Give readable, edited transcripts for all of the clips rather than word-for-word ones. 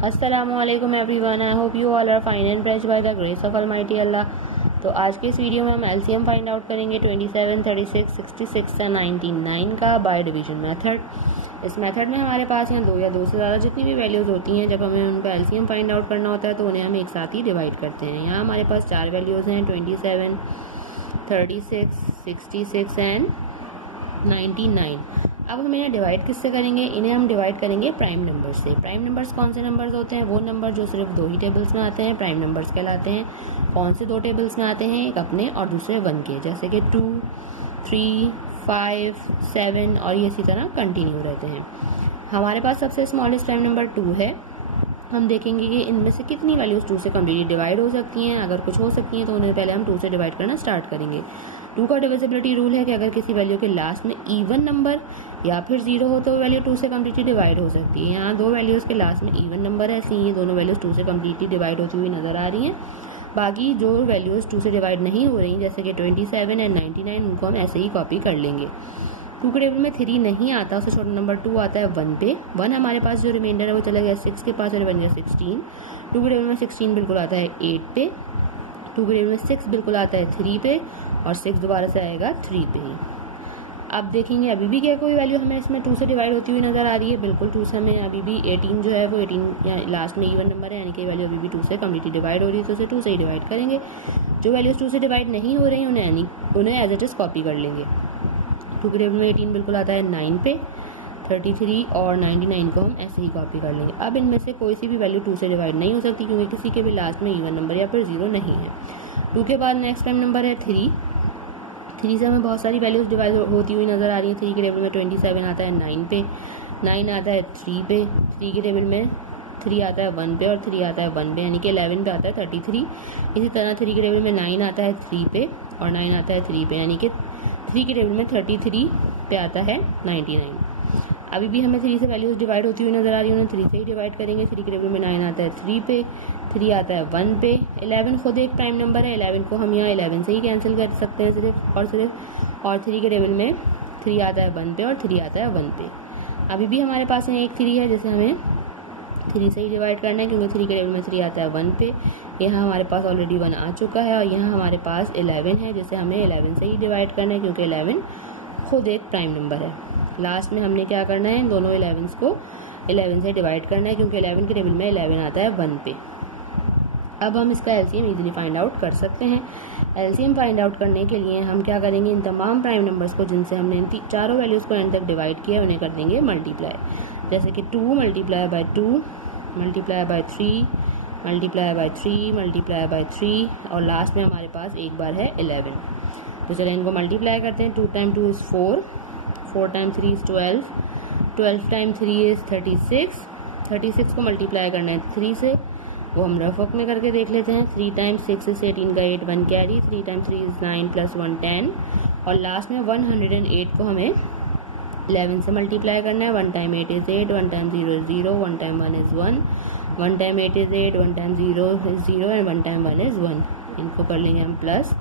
अस्सलामुअलैकुम everyone, I hope you all are fine and blessed by the grace of Almighty Allah. तो आज के इस वीडियो में हम एलसीएम फाइंड आउट करेंगे 27, 36, 66 एंड 99 का बाय डिवीजन मेथड। इस मेथड में हमारे पास यहाँ दो या दो से ज़्यादा जितनी भी वैल्यूज़ होती हैं, जब हमें उनका एलसीएम फाइंड आउट करना होता है तो उन्हें हम एक साथ ही डिवाइड करते हैं। यहाँ हमारे पास चार वैल्यूज़ हैं 27, 36, 66 एंड 99। अब हम इन्हें डिवाइड किससे करेंगे? इन्हें हम डिवाइड करेंगे प्राइम नंबर से। प्राइम नंबर्स कौन से नंबर्स होते हैं? वो नंबर जो सिर्फ दो ही टेबल्स में आते हैं प्राइम नंबर्स कहलाते हैं। कौन से दो टेबल्स में आते हैं? एक अपने और दूसरे वन के, जैसे कि 2, 3, 5, 7 और ये इसी तरह कंटिन्यू रहते हैं। हमारे पास सबसे स्मॉलेस्ट प्राइम नंबर 2 है। हम देखेंगे कि इनमें से कितनी वैल्यूज 2 से कम्प्लीटली डिवाइड हो सकती हैं। अगर कुछ हो सकती हैं तो उन्हें पहले हम 2 से डिवाइड करना स्टार्ट करेंगे। 2 का डिविजिबिलिटी रूल है कि अगर किसी वैल्यू के लास्ट में इवन नंबर या फिर 0 हो तो वैल्यू 2 से कम्प्लीटली डिवाइड हो सकती है। यहाँ दो वैल्यूज के लास्ट में इवन नंबर है, इसलिए ये दोनों वैल्यूज 2 से कम्प्लीटली डिवाइड होती हुई नजर आ रही हैं। बाकी जो वैल्यूज 2 से डिवाइड नहीं हो रही, जैसे कि 27 एंड 99, उनको हम ऐसे ही कॉपी कर लेंगे। 2 के टेबल में 3 नहीं आता, उससे छोटा नंबर 2 आता है 1 पे। 1 हमारे पास जो रिमाइंडर है वो चला गया 6 के पास और बन गया 16। 2 के टेबल में 16 बिल्कुल आता है 8 पे। 2 के टेबल में 6 बिल्कुल आता है 3 पे और 6 दोबारा से आएगा 3 पे ही। अब देखेंगे अभी भी क्या कोई वैल्यू हमें इसमें 2 से डिवाइड होती हुई नजर आ रही है। बिल्कुल 2 से हमें अभी भी 18 जो है वो 18 लास्ट में इवन नंबर है, यानी कि वैल्यू अभी भी 2 से कम्प्लीटली डिवाइड हो रही है, तो उसे 2 से ही डिवाइड करेंगे। जो वैल्यूज 2 से डिवाइड नहीं हो रही उन्हें एज इट इज कॉपी कर लेंगे। 2 के टेबल में 18 बिल्कुल आता है 9 पे। 33 और 99 को हम ऐसे ही कॉपी कर लेंगे। अब इनमें से कोई सी भी वैल्यू 2 से डिवाइड नहीं हो सकती, क्योंकि किसी के भी लास्ट में इवन नंबर या फिर 0 नहीं है। 2 के बाद नेक्स्ट प्राइम नंबर है 3। 3 से हमें बहुत सारी वैल्यूज डिवाइड होती हुई नजर आ रही है। 3 के टेबल में 27 आता है 9 पे, 9 आता है 3 पे, 3 के टेबल में 3 आता है 1 पे और 3 आता है 1 पे, यानी कि 11 पे आता है 33। इसी तरह 3 के टेबल में 9 आता है 3 पे और 9 आता है 3 पे, यानी कि 3 के टेबल में 33 पे आता है 99। अभी भी हमें 3 से वैल्यूज डिवाइड होती हुई नजर आ रही है, उन्हें 3 से ही डिवाइड करेंगे। 3 के टेबल में 9 आता है 3 पे, 3 आता है 1 पे। 11 खुद एक प्राइम नंबर है, 11 को हम यहाँ 11 से ही कैंसिल कर सकते हैं सिर्फ और सिर्फ। और 3 के टेबल में 3 आता है 1 पे और 3 आता है 1 पे। अभी भी हमारे पास में एक 3 है, जिसे हमें 3 से ही डिवाइड करना है, क्योंकि 3 के टेबल में 3 आता है 1 पे। यहाँ हमारे पास ऑलरेडी 1 आ चुका है और यहाँ हमारे पास 11 है, जिसे हमें 11 से ही डिवाइड करना है, क्योंकि 11 खुद एक प्राइम नंबर है। लास्ट में हमने क्या करना है, दोनों 11s को 11 से डिवाइड करना है, क्योंकि 11 के टेबल में 11 आता है 1 पे। अब हम इसका एलसीएम इजीली फाइंड आउट कर सकते हैं। एलसीएम फाइंड आउट करने के लिए हम क्या करेंगे, इन तमाम प्राइम नंबर्स को जिनसे हमने इन चारों वैल्यूज को एंड तक डिवाइड किया उन्हें कर देंगे मल्टीप्लाई। जैसे कि 2 multiply by 2 multiply by 3 multiply by 3 multiply by 3 और लास्ट में हमारे पास एक बार है 11। तो चलिए इनको मल्टीप्लाई करते हैं। 2 time 2 is 4, 4 time 3 is 12, 12 time 3 is 36। 36 को मल्टीप्लाई करना है 3 से, वो हम रफ वर्क में करके देख लेते हैं। 3 टाइम 6 इज 18 का 8 1 कैरी, 3 टाइम 3 इज 9 प्लस 1 10 और लास्ट में 108 को हमें 11 से मल्टीप्लाई करना है। 1 time 8 is 8, 1 time 0 is 0, 1 time 1 is 1, 1 time 8 is 8, 1 time 0 is 0 and 1 time 1 is 1। इनको कर लेंगे हम प्लस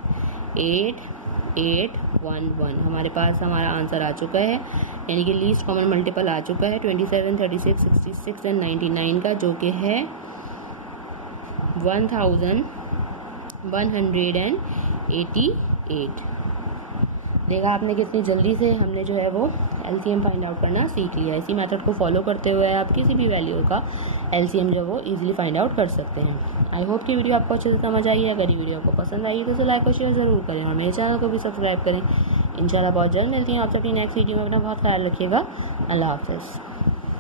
8 8 1 1। हमारे पास हमारा आंसर आ चुका है, यानी कि लीस्ट कॉमन मल्टीपल आ चुका है 27, 36, 66 एंड 99 का, जो कि है 1188। देखा आपने कितनी जल्दी से हमने जो है वो एलसीएम फाइंड आउट करना सीख लिया। इसी मेथड को फॉलो करते हुए आप किसी भी वैल्यू का एलसीएम जो वो इजीली फाइंड आउट कर सकते हैं। आई होप कि वीडियो आपको अच्छे से समझ आई है। अगर ये वीडियो आपको पसंद आई तो उसे लाइक और शेयर जरूर करें और मेरे चैनल को भी सब्सक्राइब करें। इंशाल्लाह बहुत जल्द मिलती हैं आपसे अपनी नेक्स्ट वीडियो में। अपना बहुत ख्याल रखिएगा। अल्लाह हाफिज़।